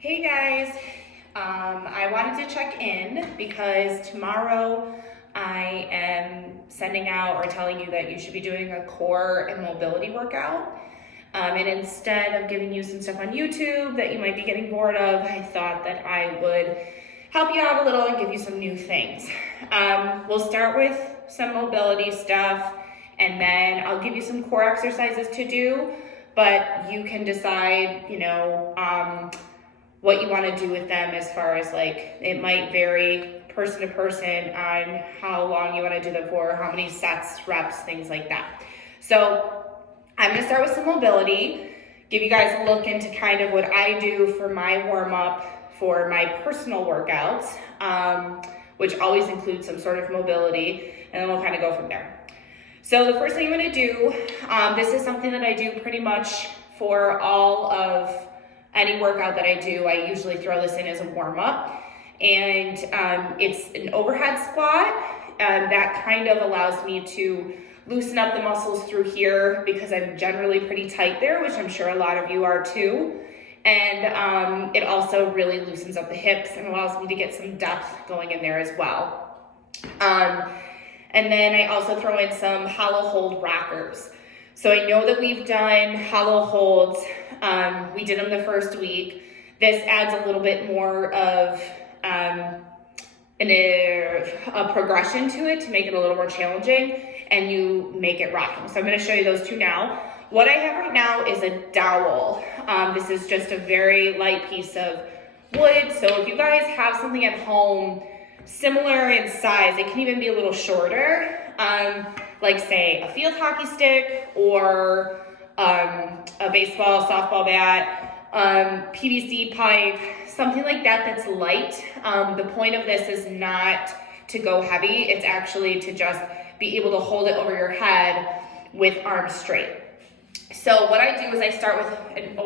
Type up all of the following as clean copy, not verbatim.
Hey guys, I wanted to check in because tomorrow I am sending out or telling you that you should be doing a core and mobility workout. And instead of giving you some stuff on YouTube that you might be getting bored of, I thought that I would help you out a little and give you some new things. We'll start with some mobility stuff and then I'll give you some core exercises to do, but you can decide, what you want to do with them as far as like, it might vary person to person on how long you want to do them for, how many sets, reps, things like that. So I'm going to start with some mobility, give you guys a look into kind of what I do for my warm up for my personal workouts, which always includes some sort of mobility, and then we'll kind of go from there. So the first thing I'm going to do, this is something that I do pretty much for all of any workout that I do. I usually throw this in as a warm-up, and it's an overhead squat that kind of allows me to loosen up the muscles through here because I'm generally pretty tight there, which I'm sure a lot of you are too. And it also really loosens up the hips and allows me to get some depth going in there as well. And then I also throw in some hollow hold rockers. So I know that we've done hollow holds. We did them the first week. This adds a little bit more of a progression to it to make it a little more challenging, and you make it rocking. So I'm going to show you those two now. What I have right now is a dowel. This is just a very light piece of wood. So if you guys have something at home similar in size, it can even be a little shorter, like say a field hockey stick or a baseball, softball bat, PVC pipe, something like that that's light. The point of this is not to go heavy. It's actually to just be able to hold it over your head with arms straight. So what I do is I start with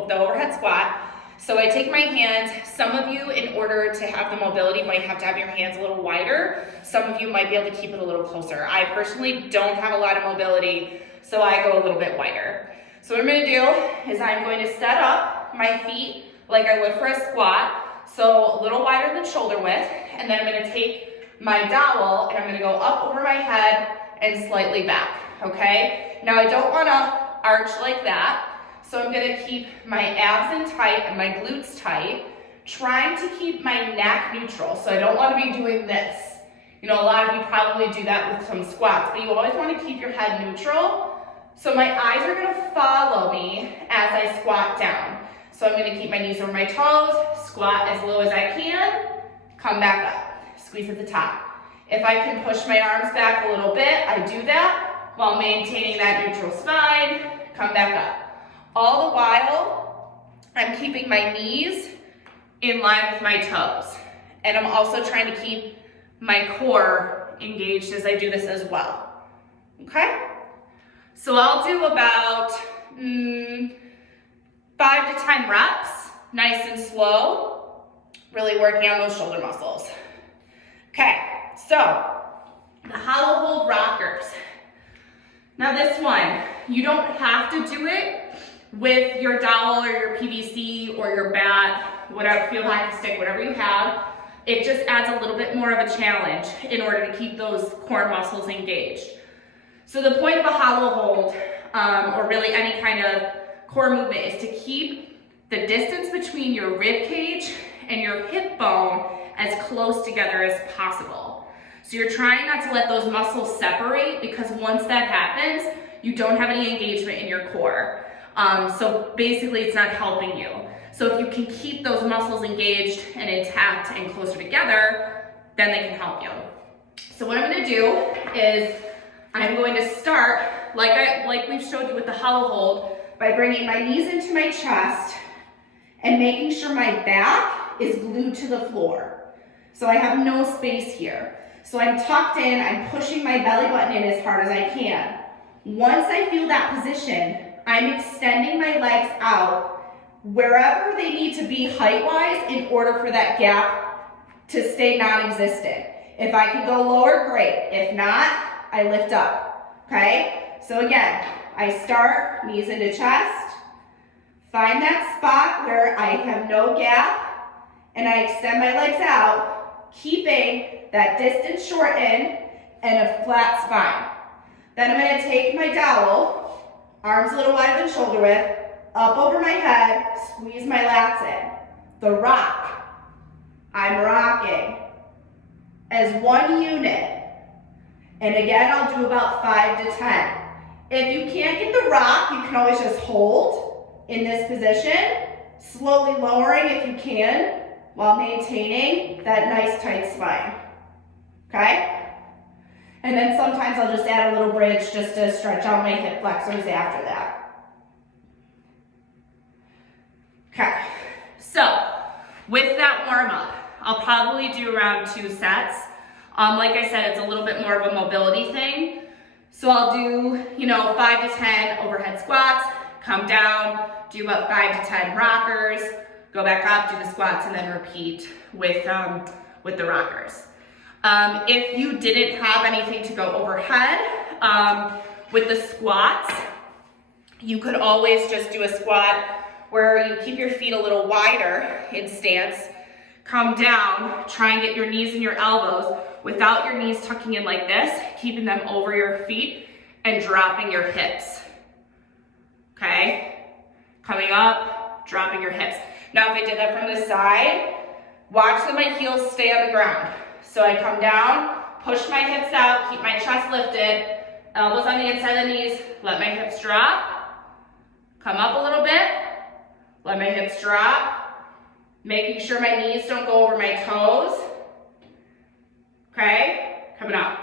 the overhead squat. So I take my hands. Some of you, in order to have the mobility, might have to have your hands a little wider. Some of you might be able to keep it a little closer. I personally don't have a lot of mobility, so I go a little bit wider. So what I'm going to do is I'm going to set up my feet like I would for a squat, so a little wider than shoulder width, and then I'm going to take my dowel and I'm going to go up over my head and slightly back, okay? Now I don't want to arch like that, so I'm going to keep my abs in tight and my glutes tight, trying to keep my neck neutral, so I don't want to be doing this. You know, a lot of you probably do that with some squats, but you always want to keep your head neutral. So my eyes are going to follow me as I squat down. So I'm going to keep my knees over my toes, squat as low as I can, come back up, squeeze at the top. If I can push my arms back a little bit, I do that while maintaining that neutral spine, come back up. All the while, I'm keeping my knees in line with my toes. And I'm also trying to keep my core engaged as I do this as well. Okay? So I'll do about 5 to 10 reps, nice and slow, really working on those shoulder muscles. Okay, so the hollow hold rockers. Now this one, you don't have to do it with your dowel or your PVC or your bat, whatever, field hockey stick, whatever you have. It just adds a little bit more of a challenge in order to keep those core muscles engaged. So the point of a hollow hold, or really any kind of core movement, is to keep the distance between your rib cage and your hip bone as close together as possible. So you're trying not to let those muscles separate, because once that happens, you don't have any engagement in your core. So basically it's not helping you. So if you can keep those muscles engaged and intact and closer together, then they can help you. So what I'm going to do is I'm going to start, like we've showed you with the hollow hold, by bringing my knees into my chest and making sure my back is glued to the floor. So I have no space here. So I'm tucked in, I'm pushing my belly button in as hard as I can. Once I feel that position, I'm extending my legs out wherever they need to be height-wise in order for that gap to stay non-existent. If I can go lower, great. If not, I lift up, okay? So again, I start, knees into chest, find that spot where I have no gap, and I extend my legs out, keeping that distance shortened and a flat spine. Then I'm gonna take my dowel, arms a little wider than shoulder width, up over my head, squeeze my lats in. The rock, I'm rocking as one unit. And again, I'll do about 5 to 10. If you can't get the rock, you can always just hold in this position, slowly lowering if you can, while maintaining that nice tight spine, okay? And then sometimes I'll just add a little bridge just to stretch out my hip flexors after that. Okay, so with that warm up, I'll probably do around 2 sets. Like I said, it's a little bit more of a mobility thing. So I'll do, 5 to 10 overhead squats, come down, do about 5 to 10 rockers, go back up, do the squats, and then repeat with the rockers. If you didn't have anything to go overhead, with the squats, you could always just do a squat where you keep your feet a little wider in stance, come down, try and get your knees and your elbows without your knees tucking in like this, keeping them over your feet and dropping your hips, okay? Coming up, dropping your hips. Now if I did that from the side, watch that my heels stay on the ground. So I come down, push my hips out, keep my chest lifted, elbows on the inside of the knees, let my hips drop, come up a little bit, let my hips drop, making sure my knees don't go over my toes, okay, coming up,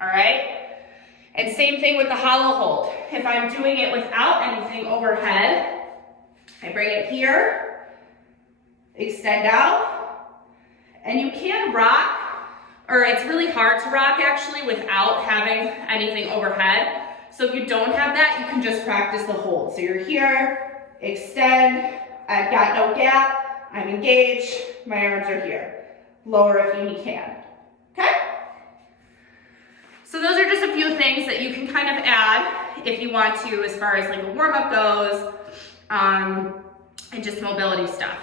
all right? And same thing with the hollow hold. If I'm doing it without anything overhead, I bring it here, extend out, and you can rock, or it's really hard to rock actually without having anything overhead. So if you don't have that, you can just practice the hold. So you're here, extend, I've got no gap, I'm engaged, my arms are here. Lower if you can, okay? So those are just a few things that you can kind of add if you want to as far as like a warm-up goes, and just mobility stuff.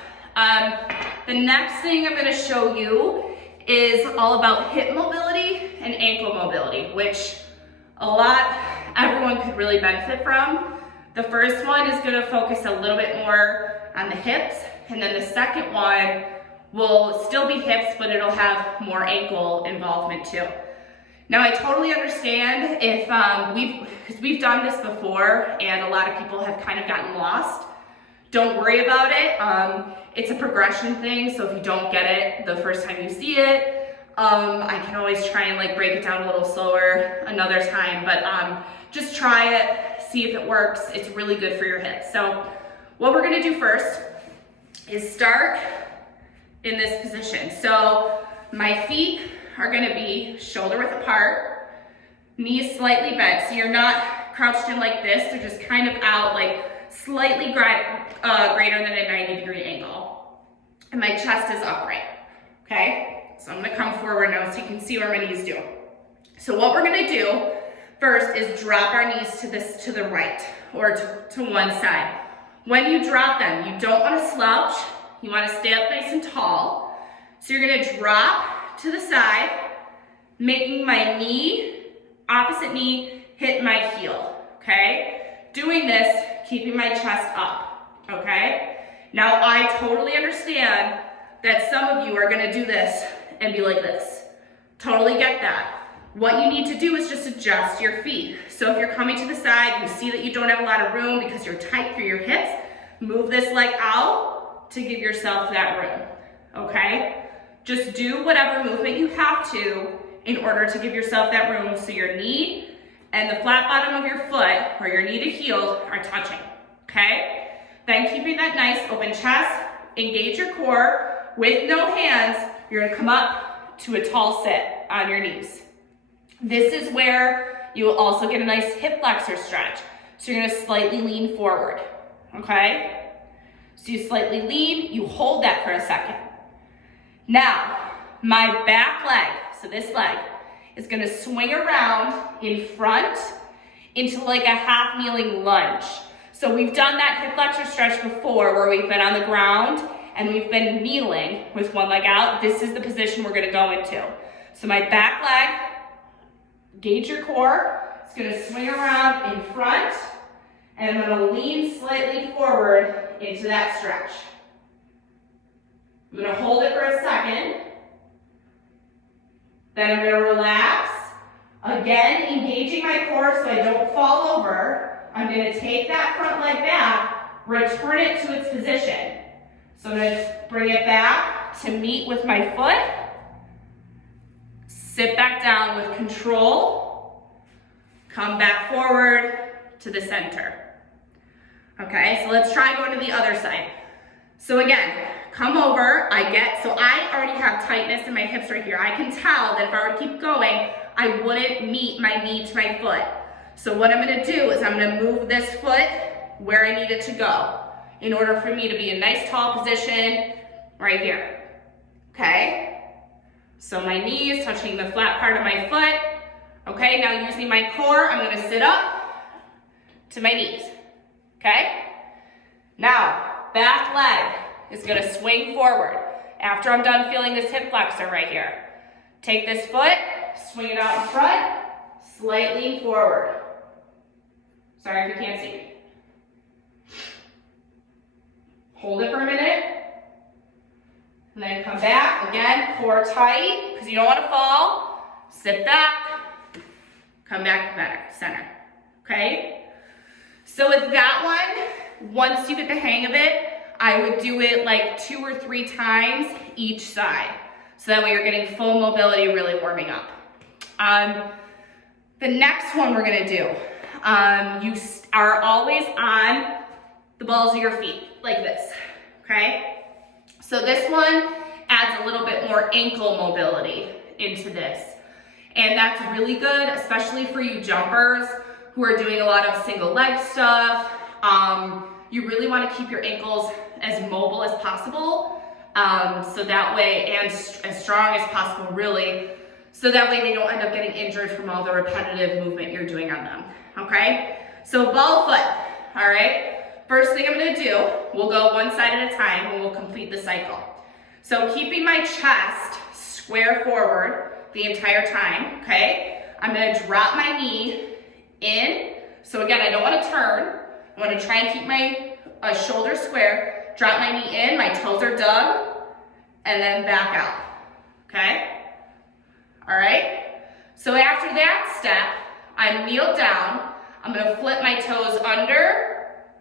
The next thing I'm gonna show you is all about hip mobility and ankle mobility, which everyone could really benefit from. The first one is gonna focus a little bit more on the hips, and then the second one will still be hips, but it'll have more ankle involvement too. Now I totally understand if, because we've done this before and a lot of people have kind of gotten lost. Don't worry about it. It's a progression thing, so if you don't get it the first time you see it, I can always try and like break it down a little slower another time, but just try it, see if it works. It's really good for your hips. So what we're gonna do first is start in this position. So my feet are gonna be shoulder width apart, knees slightly bent. So you're not crouched in like this, they're just kind of out like slightly greater than a 90-degree angle. And my chest is upright, okay? So I'm gonna come forward now so you can see where my knees do. So what we're gonna do first is drop our knees to the right or to one side. When you drop them, you don't wanna slouch, you wanna stay up nice and tall. So you're gonna drop to the side, making my opposite knee hit my heel, okay? Doing this, keeping my chest up, okay? Now I totally understand that some of you are gonna do this and be like this. Totally get that. What you need to do is just adjust your feet. So if you're coming to the side, you see that you don't have a lot of room because you're tight through your hips, move this leg out to give yourself that room, okay? Just do whatever movement you have to in order to give yourself that room so your knee and the flat bottom of your foot, or your knee to heel, are touching, okay? Then keeping that nice open chest, engage your core. With no hands, you're gonna come up to a tall sit on your knees. This is where you will also get a nice hip flexor stretch. So you're gonna slightly lean forward, okay? So you slightly lean, you hold that for a second. Now, my back leg, so this leg, is gonna swing around in front into like a half kneeling lunge. So we've done that hip flexor stretch before where we've been on the ground and we've been kneeling with one leg out, this is the position we're gonna go into. So my back leg, gauge your core, it's gonna swing around in front, and I'm gonna lean slightly forward into that stretch. I'm gonna hold it for a second, then I'm gonna relax. Again, engaging my core so I don't fall over. I'm gonna take that front leg back, return it to its position. So I'm gonna bring it back to meet with my foot, sit back down with control, come back forward to the center. Okay, so let's try going to the other side. So again, come over, so I already have tightness in my hips right here. I can tell that if I were to keep going, I wouldn't meet my knee to my foot. So what I'm gonna do is I'm gonna move this foot where I need it to go in order for me to be in a nice tall position right here, okay? So my knee is touching the flat part of my foot. Okay, now using my core, I'm gonna sit up to my knees, okay? Now, back leg is gonna swing forward. After I'm done feeling this hip flexor right here, take this foot, swing it out in front, slightly forward. Sorry if you can't see me. Hold it for a minute, and then come back. Again, core tight, because you don't want to fall. Sit back, come back to center, okay? So with that one, once you get the hang of it, I would do it like 2 or 3 times each side. So that way you're getting full mobility, really warming up. The next one we're gonna do, you are always on the balls of your feet, like this, okay? So this one adds a little bit more ankle mobility into this. And that's really good, especially for you jumpers who are doing a lot of single leg stuff. You really wanna keep your ankles as mobile as possible. So that way, and as strong as possible, really, so that way they don't end up getting injured from all the repetitive movement you're doing on them, okay? So ball foot, all right? First thing I'm gonna do, we'll go one side at a time and we'll complete the cycle. So keeping my chest square forward the entire time, okay? I'm gonna drop my knee in. So again, I don't wanna turn. I wanna try and keep my shoulder square, drop my knee in, my toes are dug, and then back out, okay? All right? So after that step, I kneel down, I'm gonna flip my toes under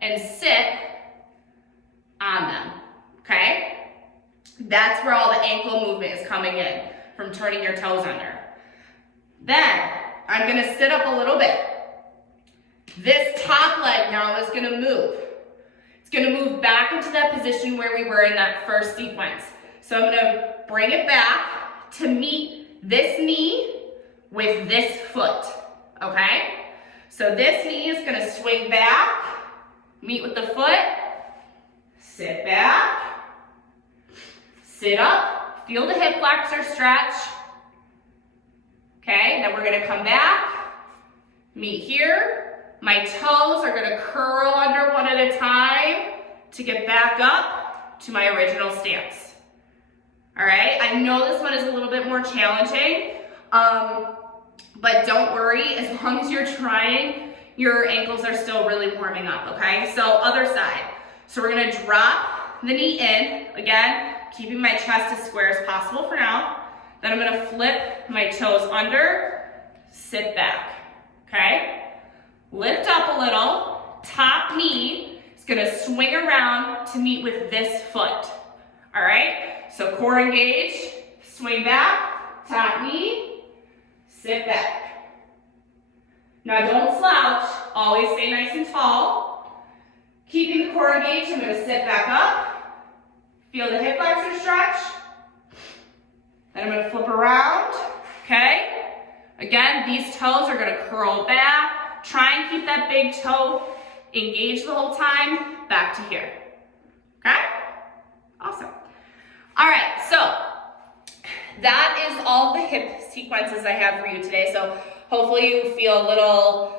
and sit on them, okay? That's where all the ankle movement is coming in, from turning your toes under. Then, I'm gonna sit up a little bit. This top leg now is gonna move. It's gonna move back into that position where we were in that first sequence. So I'm gonna bring it back to meet this knee with this foot, okay? So this knee is gonna swing back, meet with the foot, sit back, sit up, feel the hip flexor stretch, okay? Then we're gonna come back, meet here. My toes are gonna curl under one at a time to get back up to my original stance. All right, I know this one is a little bit more challenging, but don't worry, as long as you're trying, your ankles are still really warming up, okay? So other side. So we're gonna drop the knee in, again, keeping my chest as square as possible for now. Then I'm gonna flip my toes under, sit back, okay? Lift up a little, top knee is gonna swing around to meet with this foot, all right? So core engaged, swing back, top knee, sit back. Now don't slouch, always stay nice and tall. Keeping the core engaged, I'm gonna sit back up, feel the hip flexor stretch. Then I'm gonna flip around, okay? Again, these toes are gonna curl back. Try and keep that big toe engaged the whole time, back to here, okay? Awesome. All right, so that is all the hip sequences I have for you today. So hopefully you feel a little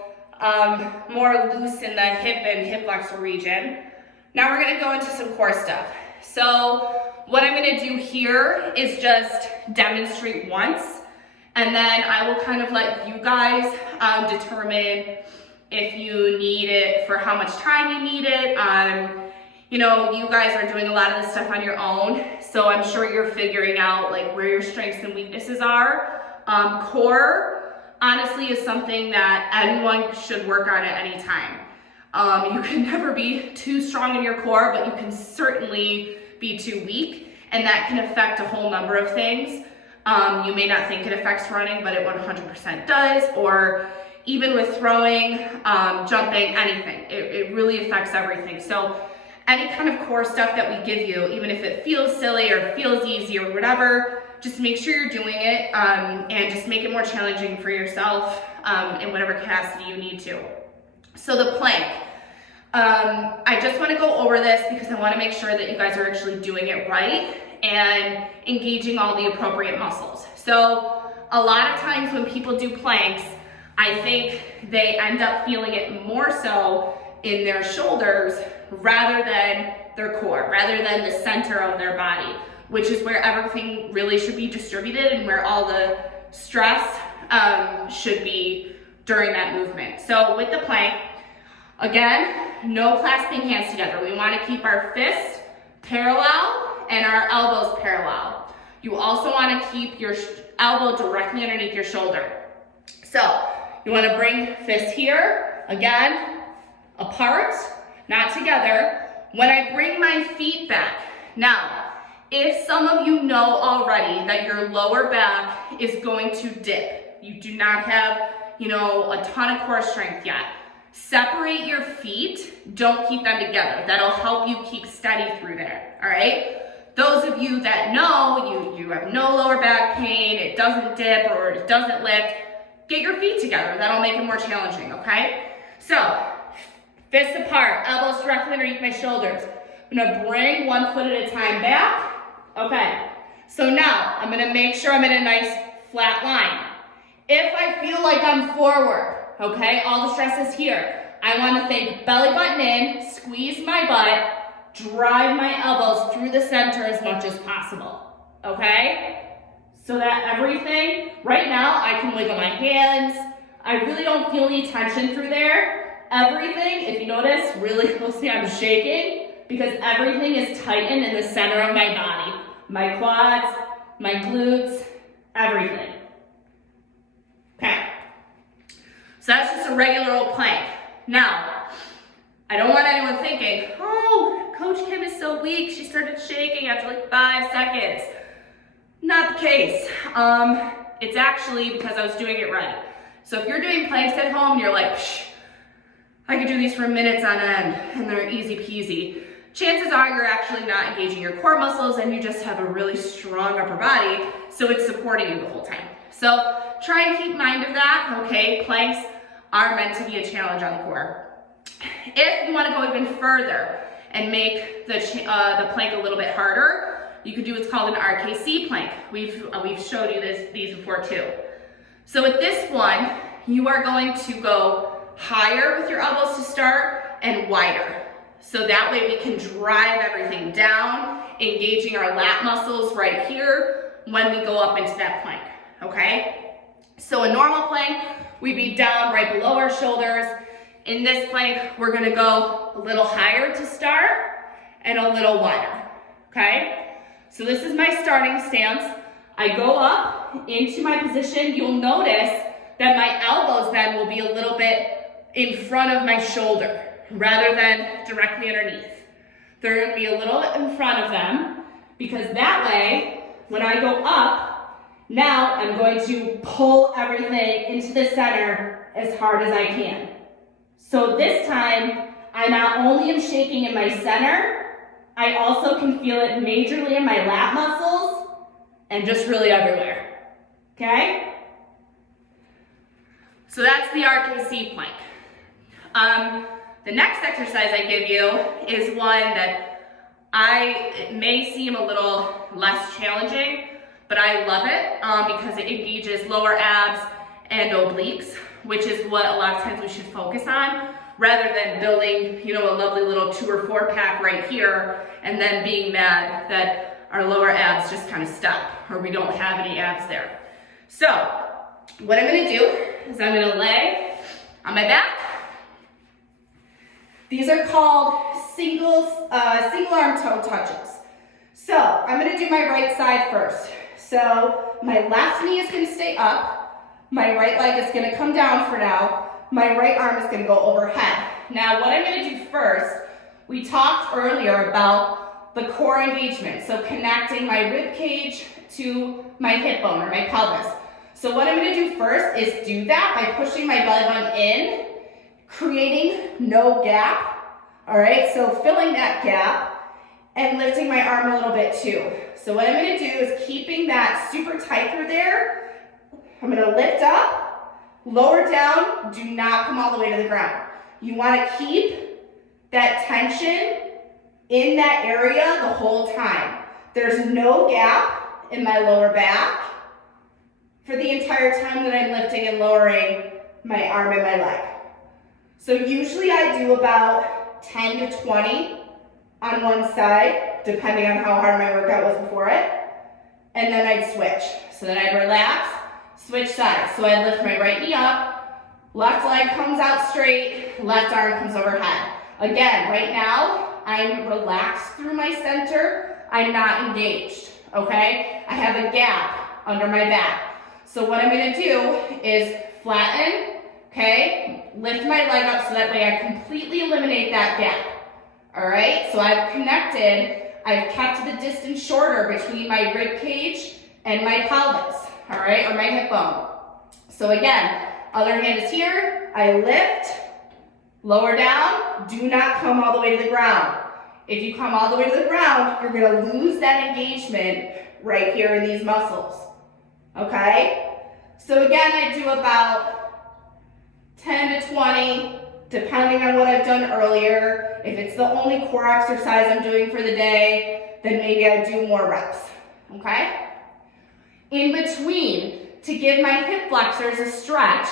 more loose in the hip and hip flexor region. Now we're gonna go into some core stuff. So what I'm gonna do here is just demonstrate once, and then I will kind of let you guys determine if you need it, for how much time you need it. You know, you guys are doing a lot of this stuff on your own, so I'm sure you're figuring out like where your strengths and weaknesses are. Core, honestly, is something that anyone should work on at any time. You can never be too strong in your core, but you can certainly be too weak, and that can affect a whole number of things. You may not think it affects running, but it 100% does, or even with throwing, jumping, anything. It really affects everything. So any kind of core stuff that we give you, even if it feels silly or feels easy or whatever, just make sure you're doing it, and just make it more challenging for yourself in whatever capacity you need to. So the plank, I just want to go over this because I want to make sure that you guys are actually doing it right and engaging all the appropriate muscles. So a lot of times when people do planks, I think they end up feeling it more so in their shoulders rather than their core, rather than the center of their body, which is where everything really should be distributed and where all the stress should be during that movement. So with the plank, again, no clasping hands together. We want to keep our fists parallel and our elbows parallel. You also want to keep your elbow directly underneath your shoulder. So you want to bring fists here, again, apart, not together. When I bring my feet back, now, if some of you know already that your lower back is going to dip, you do not have, you know, a ton of core strength yet, separate your feet, don't keep them together. That'll help you keep steady through there, all right? Those of you that know you have no lower back pain, it doesn't dip or it doesn't lift, get your feet together. That'll make it more challenging, okay? So, fists apart, elbows directly underneath my shoulders. I'm gonna bring one foot at a time back. Okay, so now I'm gonna make sure I'm in a nice flat line. If I feel like I'm forward, okay, all the stress is here. I wanna think belly button in, squeeze my butt, drive my elbows through the center as much as possible, okay? So that everything, right now I can wiggle my hands. I really don't feel any tension through there. Everything, if you notice, really closely I'm shaking because everything is tightened in the center of my body. My quads, my glutes, everything. Okay. So that's just a regular old plank. Now, I don't want anyone thinking, oh, Coach Kim is so weak. She started shaking after like 5 seconds. Not the case. It's actually because I was doing it right. So if you're doing planks at home and you're like, psh, I could do these for minutes on end and they're easy peasy, chances are you're actually not engaging your core muscles and you just have a really strong upper body, so it's supporting you the whole time. So try and keep mind of that, okay? Planks are meant to be a challenge on the core. If you want to go even further and make the plank a little bit harder, you could do what's called an RKC plank. We've showed you these before too. So with this one, you are going to go higher with your elbows to start and wider. So that way we can drive everything down, engaging our lat muscles right here when we go up into that plank, okay? So a normal plank, we'd be down right below our shoulders. In this plank, we're gonna go a little higher to start and a little wider, okay? So this is my starting stance. I go up into my position. You'll notice that my elbows then will be a little bit in front of my shoulder rather than directly underneath. They're gonna be a little bit in front of them because that way, when I go up, now I'm going to pull everything into the center as hard as I can. So this time, I not only am shaking in my center, I also can feel it majorly in my lat muscles and just really everywhere, okay? So that's the RKC plank. The next exercise I give you is one that it may seem a little less challenging, but I love it because it engages lower abs and obliques, which is what a lot of times we should focus on rather than building, you know, a lovely little 2 or 4 pack right here and then being mad that our lower abs just kind of stop or we don't have any abs there. So what I'm gonna do is I'm gonna lay on my back. These are called single arm toe touches. So I'm gonna do my right side first. So my left knee is gonna stay up, my right leg is gonna come down for now, my right arm is gonna go overhead. Now what I'm gonna do first, we talked earlier about the core engagement, so connecting my rib cage to my hip bone or my pelvis. So what I'm gonna do first is do that by pushing my belly button in, creating no gap, all right? So filling that gap and lifting my arm a little bit too. So what I'm gonna do is keeping that super tight through there, I'm gonna lift up, lower down, do not come all the way to the ground. You wanna keep that tension in that area the whole time. There's no gap in my lower back for the entire time that I'm lifting and lowering my arm and my leg. So usually I do about 10 to 20 on one side, depending on how hard my workout was before it, and then I'd switch. So then I'd relax, switch sides. So I'd lift my right knee up, left leg comes out straight, left arm comes overhead. Again, right now, I'm relaxed through my center, I'm not engaged, okay? I have a gap under my back. So what I'm gonna do is flatten, okay? Lift my leg up so that way I completely eliminate that gap. All right, so I've connected, I've kept the distance shorter between my rib cage and my pelvis, all right, or my hip bone. So again, other hand is here, I lift, lower down, do not come all the way to the ground. If you come all the way to the ground, you're gonna lose that engagement right here in these muscles, okay? So again, I do about 10 to 20, depending on what I've done earlier. If it's the only core exercise I'm doing for the day, then maybe I do more reps, okay? In between, to give my hip flexors a stretch,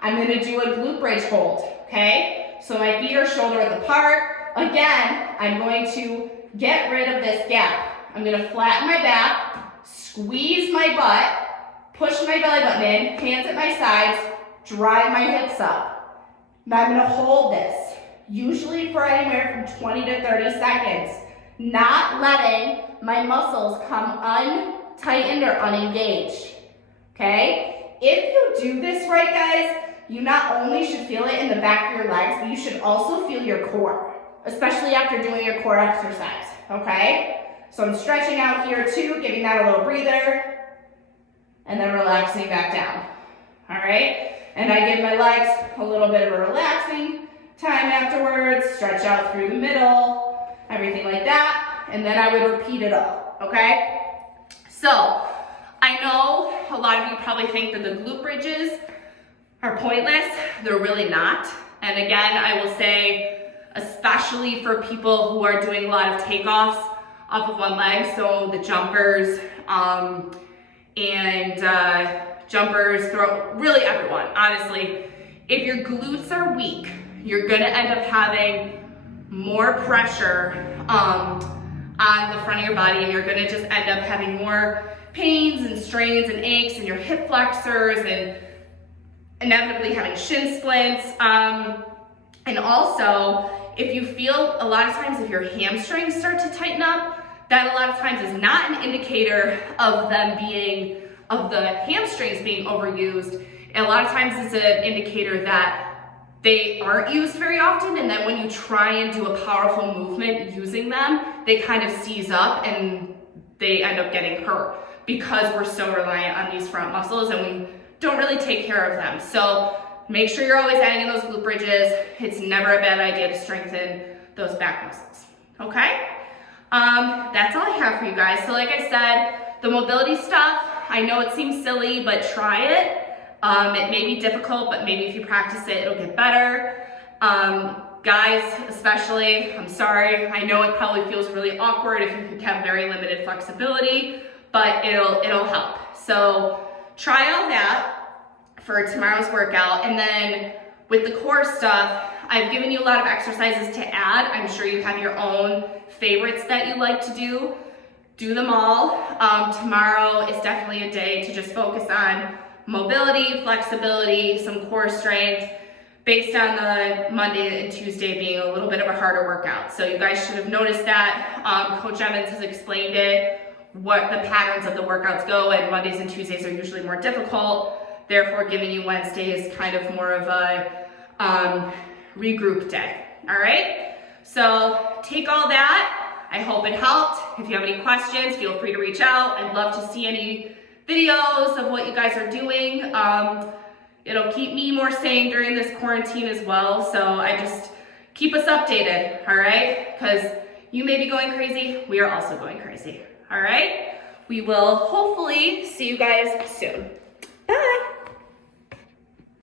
I'm gonna do a glute bridge hold, okay? So my feet are shoulder width apart. Again, I'm going to get rid of this gap. I'm gonna flatten my back, squeeze my butt, push my belly button in, hands at my sides, drive my hips up. Now I'm gonna hold this, usually for anywhere from 20 to 30 seconds, not letting my muscles come untightened or unengaged, okay? If you do this right, guys, you not only should feel it in the back of your legs, but you should also feel your core, especially after doing your core exercise, okay? So I'm stretching out here too, giving that a little breather, and then relaxing back down, all right? And I give my legs a little bit of a relaxing time afterwards, stretch out through the middle, everything like that, and then I would repeat it all, okay? So, I know a lot of you probably think that the glute bridges are pointless. They're really not. And again, I will say, especially for people who are doing a lot of takeoffs off of one leg, so the jumpers, jumpers, throw, really everyone, honestly. If your glutes are weak, you're gonna end up having more pressure on the front of your body, and you're gonna just end up having more pains and strains and aches in your hip flexors and inevitably having shin splints. And also, if you feel, a lot of times if your hamstrings start to tighten up, that a lot of times is not an indicator of the hamstrings being overused. A lot of times it's an indicator that they aren't used very often, and then when you try and do a powerful movement using them, they kind of seize up and they end up getting hurt because we're so reliant on these front muscles and we don't really take care of them. So make sure you're always adding in those glute bridges. It's never a bad idea to strengthen those back muscles, okay? That's all I have for you guys. So like I said, the mobility stuff, I know it seems silly, but try it. It may be difficult, but maybe if you practice it, it'll get better. Guys, especially, I'm sorry, I know it probably feels really awkward if you have very limited flexibility, but it'll help. So try all that for tomorrow's workout, and then with the core stuff, I've given you a lot of exercises to add. I'm sure you have your own favorites that you like to do. Do them all. Tomorrow is definitely a day to just focus on mobility, flexibility, some core strength, based on the Monday and Tuesday being a little bit of a harder workout. So you guys should have noticed that. Coach Evans has explained it, what the patterns of the workouts go, and Mondays and Tuesdays are usually more difficult, therefore giving you Wednesdays kind of more of a regroup day, all right? So take all that. I hope it helped. If you have any questions, feel free to reach out. I'd love to see any videos of what you guys are doing. It'll keep me more sane during this quarantine as well. So I just keep us updated, all right? Because you may be going crazy, we are also going crazy, all right? We will hopefully see you guys soon. Bye.